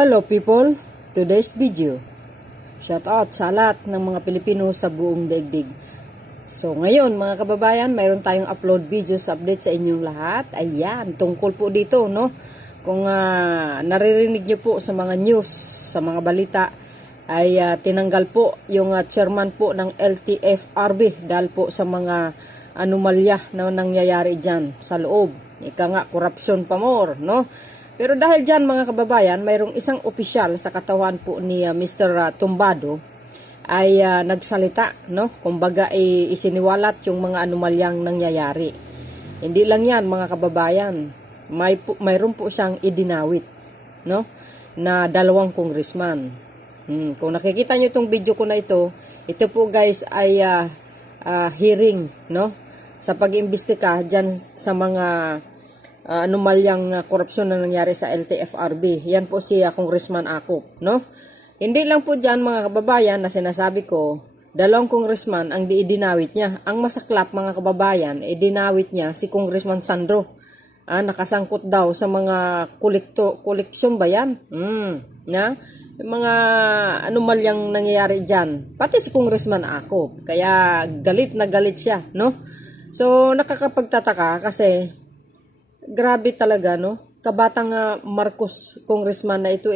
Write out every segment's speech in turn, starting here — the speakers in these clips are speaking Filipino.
Hello people, today's video. Shout out sa lahat ng mga Pilipino sa buong daigdig. So ngayon mga kababayan, mayroon tayong upload videos update sa inyong lahat. Ayan, tungkol po dito, no? Kung naririnig nyo po sa mga news, sa mga balita, ay tinanggal po yung chairman po ng LTFRB dahil po sa mga anomalya na nangyayari dyan sa loob. Ika nga, korupsyon pa more, no? Pero dahil dyan mga kababayan, mayroong isang opisyal sa katawan po ni Mr. Tumbado ay nagsalita, no? Kumbaga isiniwalat yung mga anomalyang nangyayari. Hindi lang yan mga kababayan, mayroon po siyang idinawit, no? Na 2 congressman. Kung nakikita nyo itong video ko na ito po guys ay hearing, no? Sa pag-imbestiga dyan sa mga anomalyang korupsyon na nangyari sa LTFRB. Yan po si Congressman Akop, no? Hindi lang po dyan mga kababayan na sinasabi ko, 2 congressman ang dinawit niya. Ang masaklap mga kababayan, dinawit niya si Congressman Sandro. Nakasangkot daw sa mga koleksyon ba yan? Na? Yung mga anomalyang nangyayari dyan. Pati si Congressman Akop. Kaya galit na galit siya, no? So nakakapagtataka kasi grabe talaga, no? Kabatang Marcos congressman na ito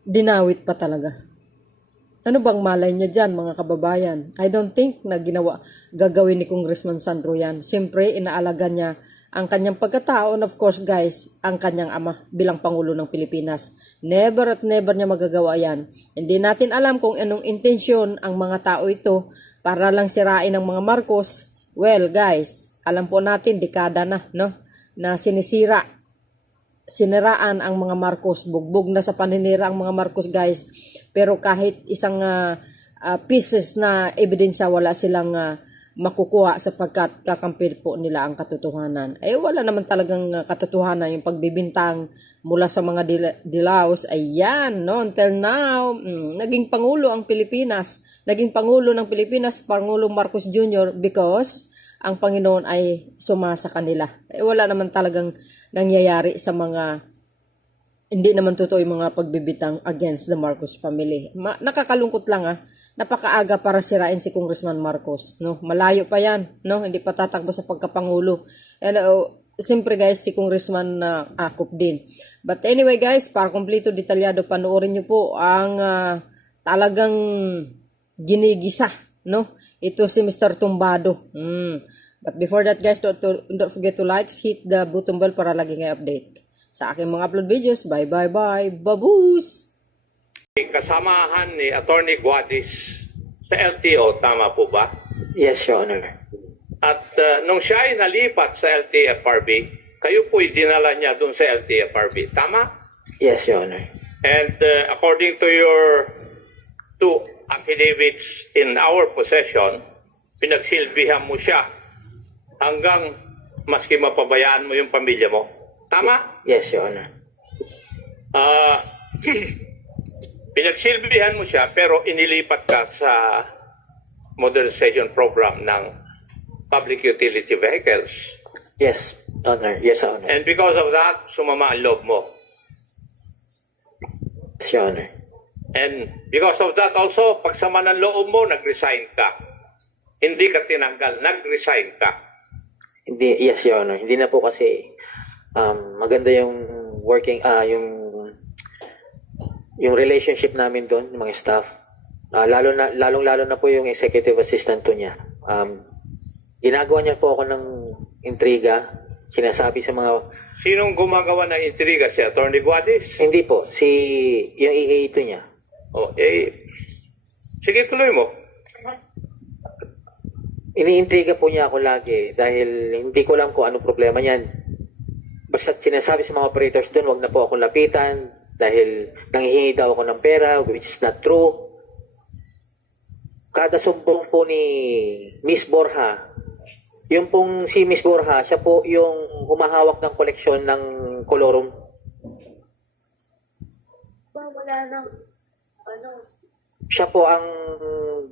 dinawit pa talaga. Ano bang malay niya dyan, mga kababayan? I don't think na gagawin ni Congressman Sandro yan. Siyempre, inaalaga niya ang kanyang pagkatao and of course guys, ang kanyang ama bilang Pangulo ng Pilipinas. Never at never niya magagawa yan. Hindi natin alam kung anong intensyon ang mga tao ito para lang sirain ang mga Marcos. Well guys, alam po natin, dekada na, no? Na siniraan ang mga Marcos, bugbog na sa paninira ang mga Marcos guys, pero kahit isang pieces na ebidensya wala silang makukuha sapagkat kakampi po nila ang katotohanan. Wala naman talagang katotohanan yung pagbibintang mula sa mga dilaws. Ayan, no? Until now, naging Pangulo ang Pilipinas, naging Pangulo ng Pilipinas, Pangulong Marcos Jr. because ang Panginoon ay sumasa kanila. Wala naman talagang nangyayari sa mga, hindi naman totoo yung mga pagbibitang against the Marcos family. Nakakalungkot lang napakaaga para sirain si Congressman Marcos, no? Malayo pa yan, no? Hindi pa tatakbo sa pagkapangulo. And siyempre guys, si Congressman Akop din. But anyway guys, para kompleto detalyado, panoorin nyo po ang talagang ginigisa, no? Ito si Mr. Tumbado. But before that guys, don't forget to like, hit the button bell para lagi kayo update sa aking mga upload videos. Bye bye bye. Baboos! Kasamahan ni Attorney Guadis sa LTO, tama po ba? Yes, Your Honor. At nung siya ay nalipat sa LTFRB, kayo po'y dinala niya dun sa LTFRB, tama? Yes, Your Honor. And according to your 2 affidavits in our possession, pinagsilbihan mo siya hanggang maski mapabayaan mo yung pamilya mo. Tama? Yes, Your Honor. Pinagsilbihan mo siya pero inilipat ka sa modernization program ng public utility vehicles. Yes, Honor. Yes, Honor. And because of that, sumama ang loob mo. Yes, Your Honor. And because of that also, pagsama ng loob mo, nag-resign ka. Hindi ka tinanggal, nag-resign ka. Hindi, yes, Your Honor. Hindi na po kasi maganda yung working, yung relationship namin doon, yung mga staff. Lalong-lalo na po yung executive assistant to niya. Ginagawa niya po ako ng intriga, sinasabi sa mga... Sinong gumagawa ng intriga? Si Attorney Guadis? Hindi po, yung EA ito niya. Sige, tuloy mo. Iniintriga po niya ako lagi dahil hindi ko alam kung anong problema niyan. Basta sinasabi sa mga operators doon, wag na po ako lapitan dahil nanghihingi daw ako ng pera, which is not true. Kada sumbong po ni Miss Borja, yung pong si Miss Borja, siya po yung humahawak ng koleksyon ng kolorum. Wala na. Siya po ang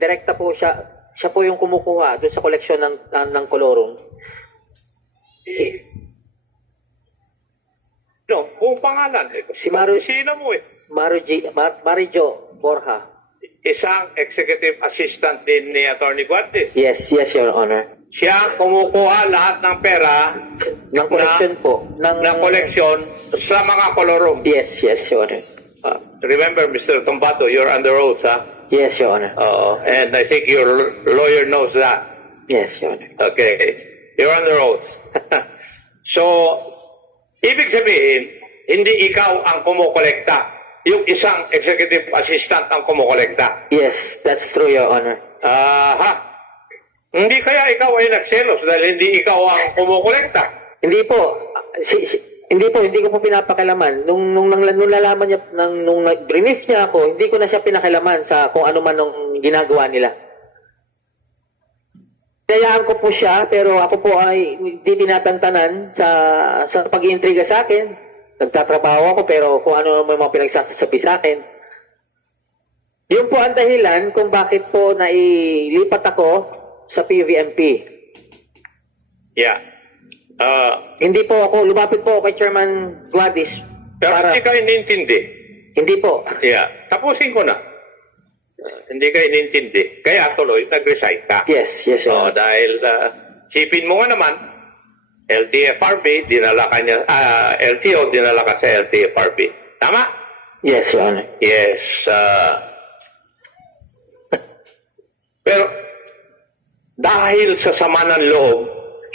direkta po siya po yung kumukuha doon sa koleksyon ng kolorum. No, buong pangalan. Si Maru- Sino mo eh? Marijo Borja. Isang executive assistant din ni Attorney Guantes. Yes, Your Honor. Siya ang kumukuha lahat ng pera Ng collection po. ng koleksyon sa mga kolorum. Yes, Your Honor. Remember, Mr. Tombato, you're under oath, ha? Yes, Your Honor. And I think your lawyer knows that. Yes, Your Honor. Okay. You're under oath. So, ibig sabihin, hindi ikaw ang kumukolekta. Yung isang executive assistant ang kumukolekta. Yes, that's true, Your Honor. Hindi kaya ikaw ay nagselos dahil hindi ikaw ang kumukolekta. Hindi po. Hindi ko po pinapakilaman. Nung nalaman niya, nung brief niya ako, hindi ko na siya pinakilaman sa kung ano man nung ginagawa nila. Kayaan ko po siya, pero ako po ay hindi tinatantanan sa pag-iintriga sa akin. Nagtatrabaho ako, pero kung ano may mga pinagsasasabi sa akin. Yun po ang dahilan kung bakit po nailipat ako sa PVMP. Yeah. Hindi po ako, lumapit po ako kay Chairman Gladys. Pero hindi ka inintindi. Hindi po. Yeah. Tapusin ko na. Hindi ka inintindi. Kaya tuloy, nag-resign ka. Yes, Your Honor. Dahil sipin mo nga naman, LTFRB, dinala ka niya, LTO, dinala ka sa LTFRB. Tama? Yes, Your Honor. Yes. Pero, dahil sa sama ng loob,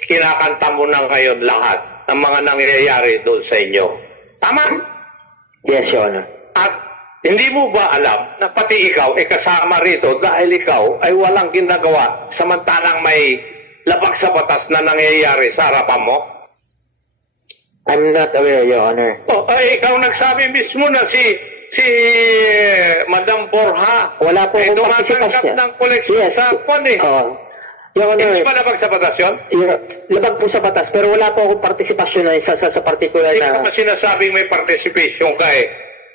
kinakanta mo na ngayon lahat ng mga nangyayari doon sa inyo. Tama? Yes, Your Honor. At hindi mo ba alam na pati ikaw ay kasama rito dahil ikaw ay walang ginagawa samantalang may labag sa batas na nangyayari sa harapan mo? I'm not aware, Your Honor. Ay ikaw nagsabi mismo na si Madam Borja Wala po ay akong tumatanggap participation. ng koleksyon sa kwan eh. Your Honor, Hindi ba labag sa batas yun? labag po sa batas, pero wala po akong participation na sa particular Hindi ko na... ba sinasabing may participation ka eh?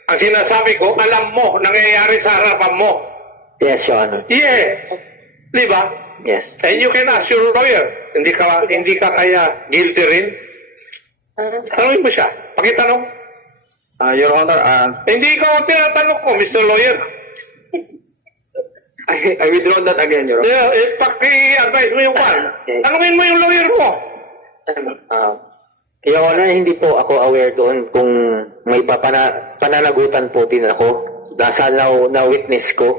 Ang sinasabi ko, alam mo, nangyayari sa harapan mo. Yes, Your Honor. Yeah. Di ba? Yes. And you can ask your lawyer. Hindi ka kaya guilty rin? Tanungin mo siya. Pakitanong. Your Honor, Hindi ikaw ang tinatanong ko, Mr. Lawyer. I withdraw that again, Your Honor. Yeah, paki-advise mo yung kwan. Tanungin mo yung lawyer mo. Your Honor, hindi po ako aware doon kung may pananagutan po din ako. Nasa na-witness ko.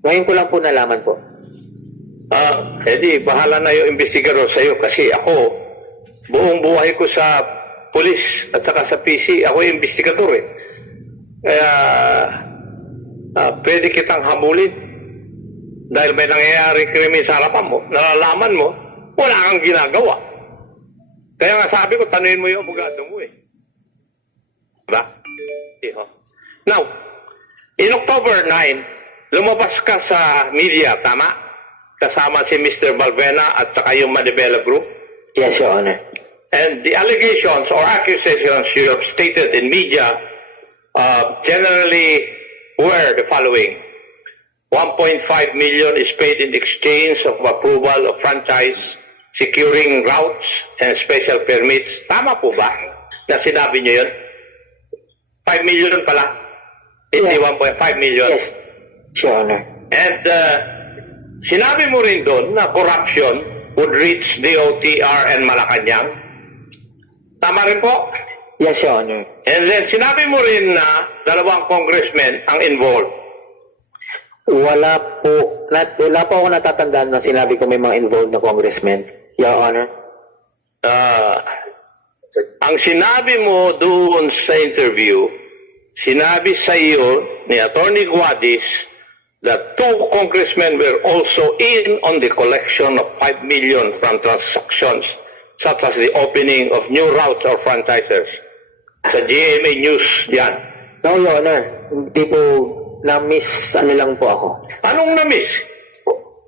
Ngayon ko lang po nalaman po. Edi, bahala na yung investigador sa'yo kasi ako, buong buhay ko sa pulis at saka sa PC, ako yung investigador eh. Kaya, pwede kitang hamulin dahil may nangyayari krimen sa harapan mo, nalalaman mo, wala kang ginagawa. Kaya nga sabi ko, tanuin mo yung abogado mo eh. Diba? Now, in October 9, lumabas ka sa media, tama? Kasama si Mr. Balvena at saka yung Manibela Group. Yes, Your Honor. And the allegations or accusations you have stated in media generally were the following. 1.5 million is paid in exchange of approval of franchise, securing routes and special permits. Tama po ba na sinabi niyo yun? 5 million pala. Hindi Yeah. 1.5 million. Yes, Your Honor. And sinabi mo rin doon na corruption would reach DOTR and Malacanang. Tama rin po? Yes, Your Honor. And then sinabi mo rin na 2 congressmen ang involved. Wala po ako natatandaan na sinabi ko may mga involved na congressmen, Your Honor. Ang sinabi mo doon sa interview, sinabi sa iyo ni Attorney Guadis that 2 congressmen were also in on the collection of 5 million from transactions such as the opening of new routes or franchisers. Sa GMA News yan. No, Your Honor. Hindi po na-miss lang po ako. Anong na-miss?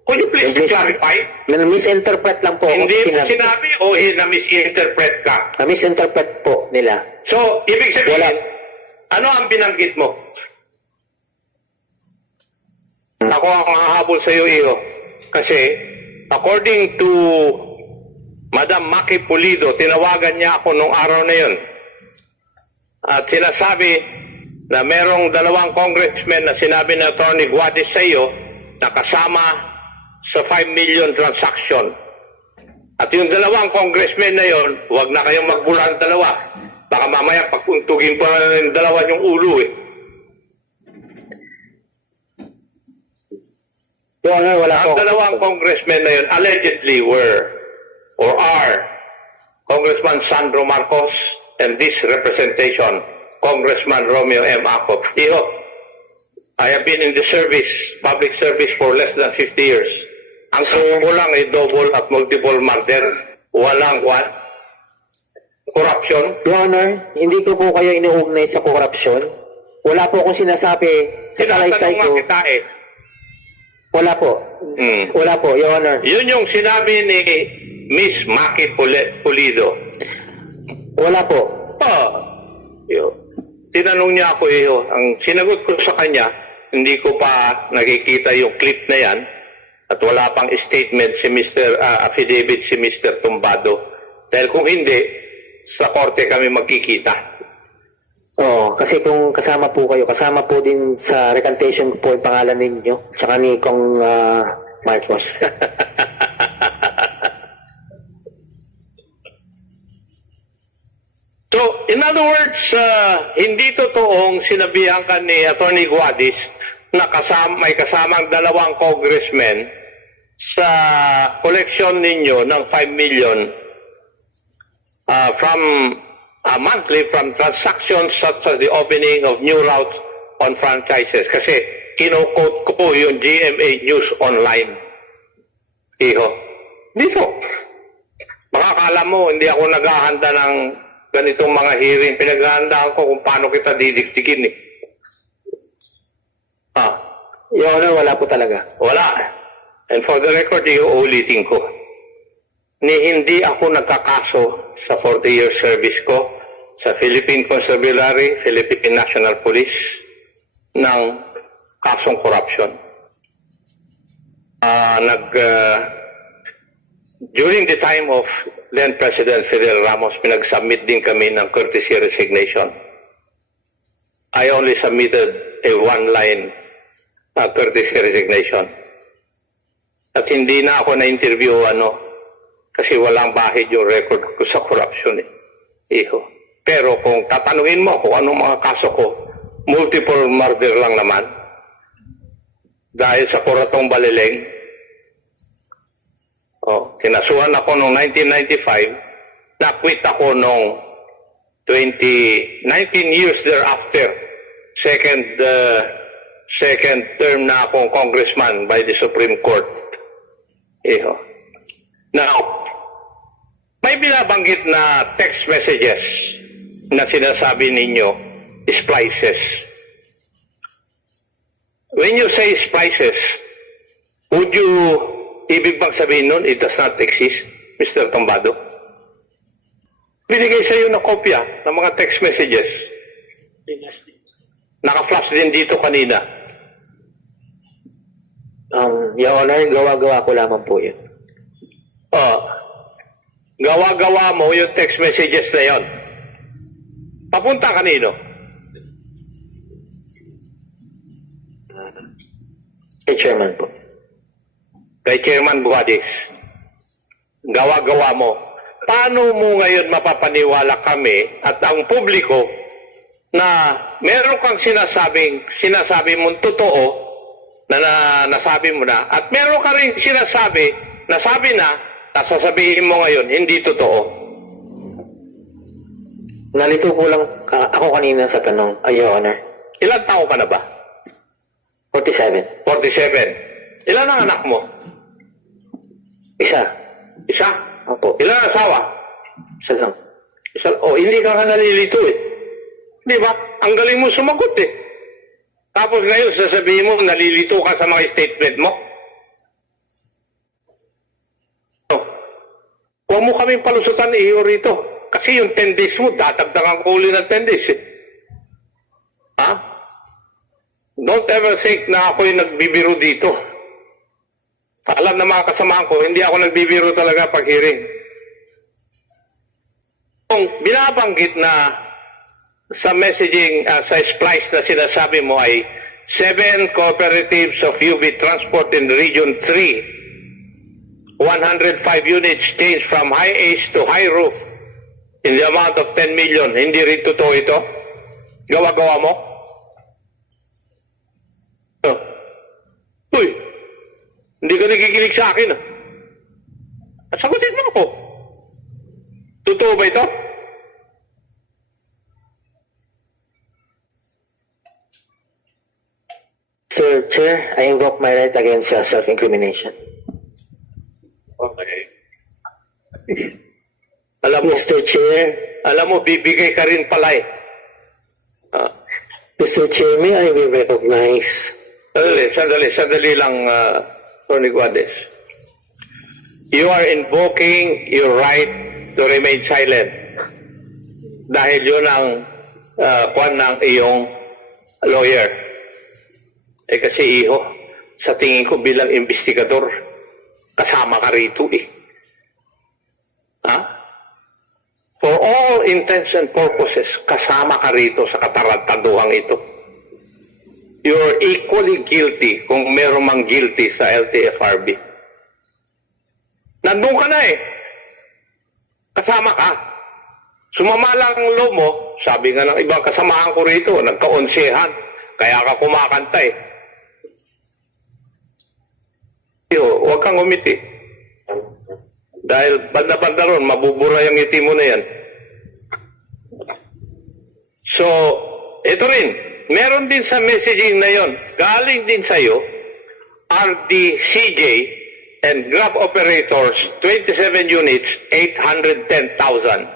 Could you please Na-miss- clarify? Na-misinterpret lang po ako. Hindi mo sinabi o na-misinterpret ka? Na-misinterpret po nila. So, ibig sabihin, Wala. ano ang binanggit mo? Ako ang hahabol sa iyo, Iho. Kasi, according to Madam Maki Pulido, tinawagan niya ako nung araw na yun. at sinasabi na merong 2 congressmen na sinabi ng Attorney Guadis sa iyo na kasama sa 5 million transaction. At yung 2 congressmen na yon, huwag na kayong magbulang 2. Baka mamaya pagkuntugin pa ng 2 yung ulo eh. Your Honor, wala po. Ang 2 congressmen na yun allegedly were or are Congressman Sandro Marcos and this representation, Congressman Romeo M. Acop. Iho, I have been in the service, public service for less than 50 years. Ang ko lang ay double at multiple murder. Walang what? Corruption. Your Honor, hindi ko po kayo inuugnay sa korupsyon. Wala po akong sinasabi sa salaysay Sinatanong ko. nga kita eh. Wala po. Wala po, Your Honor. Yun yung sinabi ni Miss Maki Pulido. Wala po. Tinanong niya ako iyo. Ang sinagot ko sa kanya, hindi ko pa nakikita yung clip na yan at wala pang statement si Mr. Affidavit si Mr. Tumbado. Dahil kung hindi, sa korte kami magkikita. Oo, kasi kung kasama po kayo, kasama po din sa recantation po yung pangalan ninyo, tsaka ni Kong Marcos. So, in other words, hindi totoong sinabihan ka ni Attorney Guadis na may kasamang 2 congressmen sa collection ninyo ng 5 million from monthly from transactions such as the opening of new routes on franchises. Kasi kino-quote ko yung GMA News Online. Iho. Dito. Makakala mo, hindi ako naghahanda ng ganitong mga hearing. Pinaghahandaan ko kung paano kita didiktikin eh. Your Honor, wala po talaga. Wala. And for the record, uulitin ko. Hindi ako nagkakaso sa 40-year service ko sa Philippine Constabulary, Philippine National Police ng kasong corruption. During the time of then President Fidel Ramos, pinag-submit din kami ng courtesy resignation. I only submitted a one-line courtesy resignation. At hindi na ako na-interview kasi walang bahid yung record ko sa corruption eh. Iho. Pero kung tatanungin mo kung anong mga kaso ko, multiple murder lang naman. Dahil sa Kuratong Balileng, kinasuhan ako noong 1995, na-quit ako noong 19 years thereafter. Second term na akong congressman by the Supreme Court. Iho. Now, may binabanggit na text messages na sinasabi ninyo, splices. When you say splices, would you, ibig bang sabihin nun, it does not exist, Mr. Tumbado? Binigay sa iyo na kopya ng mga text messages. Naka-flash din dito kanina. Your Honor, gawa-gawa ko lamang po yun. Gawa-gawa mo yung text messages na yon. Papunta kanino? Kay Chairman po. Kay Chairman Guadis. Gawa-gawa mo. Paano mo ngayon mapapaniwala kami at ang publiko na meron kang sinasabi mong totoo na nasabi mo na at meron ka rin sinasabi na sabi na sasabihin mo ngayon hindi totoo? Nalito ko lang ako kanina sa tanong, Your Honor. Ilan taon ka na ba? 47. 47. Ilan ang anak mo? Isa. Isa? Opo. Ilan ang asawa? Isa lang. Isa. Hindi ka nalilito eh. Di ba? Ang galing mo sumagot eh. Tapos ngayon sasabihin mo nalilito ka sa mga statement mo. Huwag mo kaming palusutan iyo rito. Kasi yung 10 days mo, dadagdagan ko uli ng 10 days eh. Ha? Don't ever think na ako'y nagbibiro dito. Alam na mga kasamahan ko, hindi ako nagbibiro talaga pag hearing. Kung binabanggit na sa messaging, sa splice na sinasabi mo ay 7 cooperatives of UV transport in Region 3, 105 units changed from high ace to high roof in the amount of 10 million. Hindi rin totoo ito? Gawa-gawa mo? Oh. Uy, hindi ka nakikinig sa akin. Sagutin mo ako. Totoo ba ito? Sir Chair, I invoke my right against self-incrimination. Okay. Alam mo, Mr. Chair, bibigay ka rin pala eh. Mr. Chair, may I be recognized? Sandali lang, Tony Guades. You are invoking your right to remain silent. Dahil yun ang kwan ng iyong lawyer. Eh kasi iho, sa tingin ko bilang investigador, kasama ka rito eh. Ha? For all intents and purposes, kasama ka rito sa katarantaduhang ito. You're equally guilty kung meron mang guilty sa LTFRB. Nandun ka na eh. Kasama ka. Sumama lang ang loob mo, sabi nga ng ibang kasamahan ko rito, nagka-onsehan, kaya ka kumakanta eh. Huwag kang umiti. Dahil banda-banda ron, mabubura yung ngiti mo na yan. So, ito rin, meron din sa messaging na yon, galing din sa'yo, RDCJ and Grab operators, 27 units, 810,000.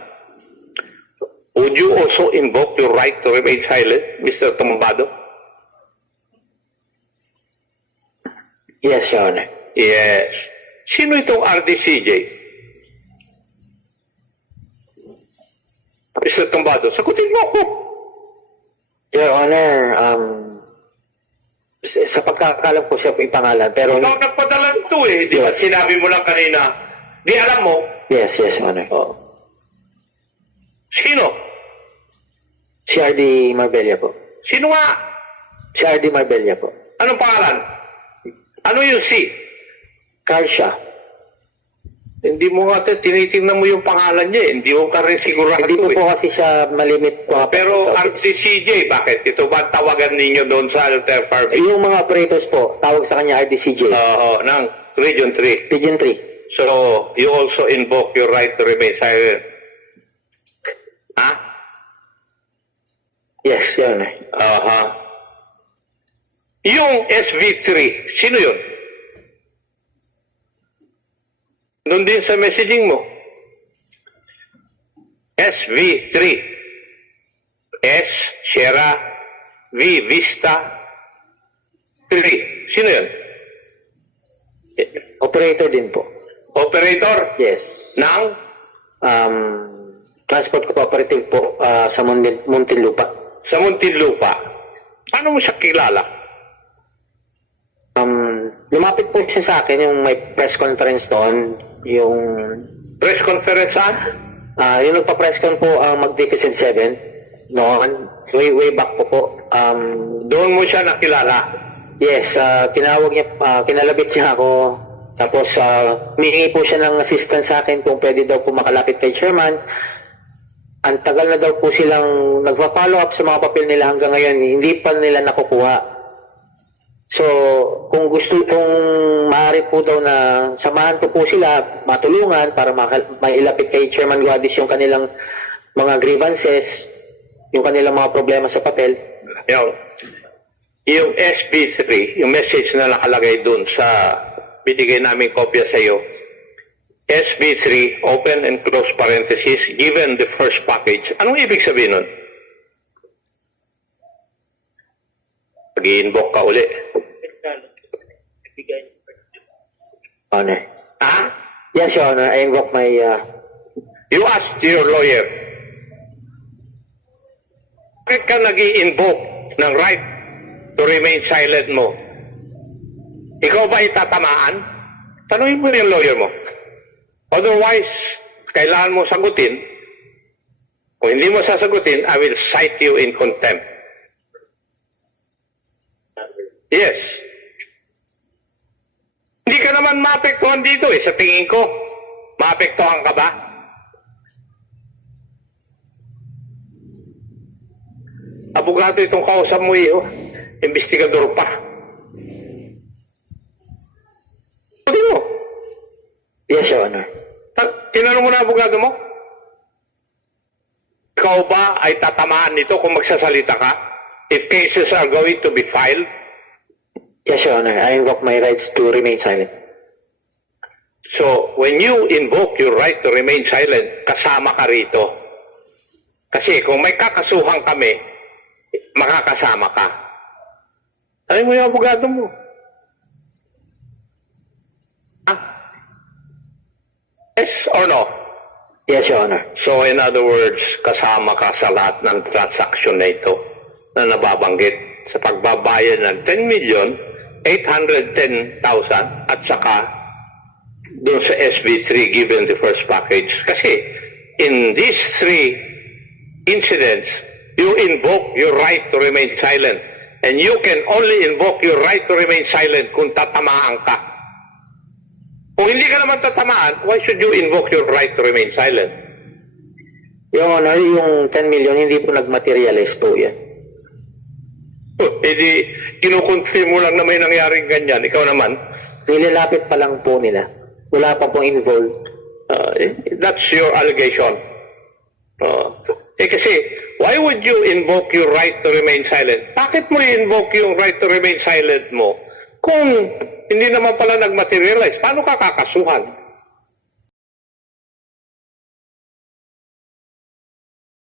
Would you also invoke your right to remain silent, Mr. Tumbado? Yes, Your Honor. Yes. Sino itong RDCJ? Mr. Tumbado, sagutin mo ako. Your Honor, sa pagkakalam ko siya po yung pangalan, pero... Ikaw nagpadala nito eh. Di ba Yes. sinabi mo lang kanina? Di alam mo? Yes, Your Honor. Oh. Sino? Si RD Marbella po. Sino nga? Si RD Marbella po. Anong pangalan? Ano yung C? Karsha. Hindi mo nga tinitingnan mo yung pangalan niya eh. Hindi mo ka rin sigurado Hindi po eh. po kasi siya malimit po. Pero RCCJ, bakit? Ito ba tawagan ninyo doon sa Alter Farm? Yung mga operators po, tawag sa kanya RDCJ. Ng Region 3. Region 3. So, you also invoke your right to remain silent. Ha? Yes, Your Honor. Aha. Yung SV3, sino yun? Doon din sa messaging mo. SV3. S, Sierra, V, Vista, 3. Sino yun? Operator din po. Operator Yes. ng Transport cooperative po sa Muntinlupa. sa Muntinlupa. Paano mo siya kilala? Lumapit po siya sa akin yung may press conference doon, yung Press conference saan? yung nagpa-press con po ang Magnificent 7 noon, way back po. Doon mo siya nakilala. Yes, tinawag niya, kinalabit niya ako, tapos humingi po siya ng assistance sa akin kung pwede daw po makalapit kay chairman. Ang tagal na daw po silang nagpa-follow up sa mga papel nila hanggang ngayon, hindi pa nila nakukuha. So, kung maaari po daw na samahan ko po sila, matulungan para mailapit kay Chairman Guadis yung kanilang mga grievances, yung kanilang mga problema sa papel. Yung SB3, yung message na nakalagay doon sa binigay namin kopya sa iyo, SB3, open and close parenthesis, given the first package. Anong ibig sabihin nun? Pag-i-invoke ka uli. Honor. Ha? Yes, Your Honor. I invoke my... You asked your lawyer, bakit ka nag-i-invoke ng right to remain silent mo? Ikaw ba itatamaan? Tanungin mo yung lawyer mo. Otherwise, kailangan mo sagutin Kung hindi mo sasagutin, I will cite you in contempt. Yes. Hindi ka naman maapektuhan dito sa tingin ko. Maapektuhan ka ba? Abogado itong kausap mo investigador pa. Pati mo. Yes, Your Honor. Tinanong mo na abogado mo? Ikaw ba ay tatamaan nito kung magsasalita ka? If cases are going to be filed? Yes, Your Honor. I invoke my rights to remain silent. So, when you invoke your right to remain silent, kasama ka rito. Kasi kung may kakasuhan kami, makakasama ka. Ano mo yung abogado mo? Ah? Yes or no? Yes, Your Honor. So, in other words, kasama ka sa lahat ng transaction na ito na nababanggit sa pagbabayad ng 10,810,000 at saka doon sa SB3 given the first package. Kasi in these three incidents, you invoke your right to remain silent. And you can only invoke your right to remain silent kung tatamaan ka. Kung hindi ka naman tatamaan, why should you invoke your right to remain silent? Your Honor, yung 10 million, hindi po nag-materialize po yan. Hindi, kinukonfirm mo lang na may nangyaring ganyan. Ikaw naman, Nilalapit pa lang po nila. Wala pa pong involved. that's your allegation. Kasi, why would you invoke your right to remain silent? Bakit mo i-invoke yung right to remain silent mo kung hindi naman pala nag-materialize? Paano ka kakasuhan?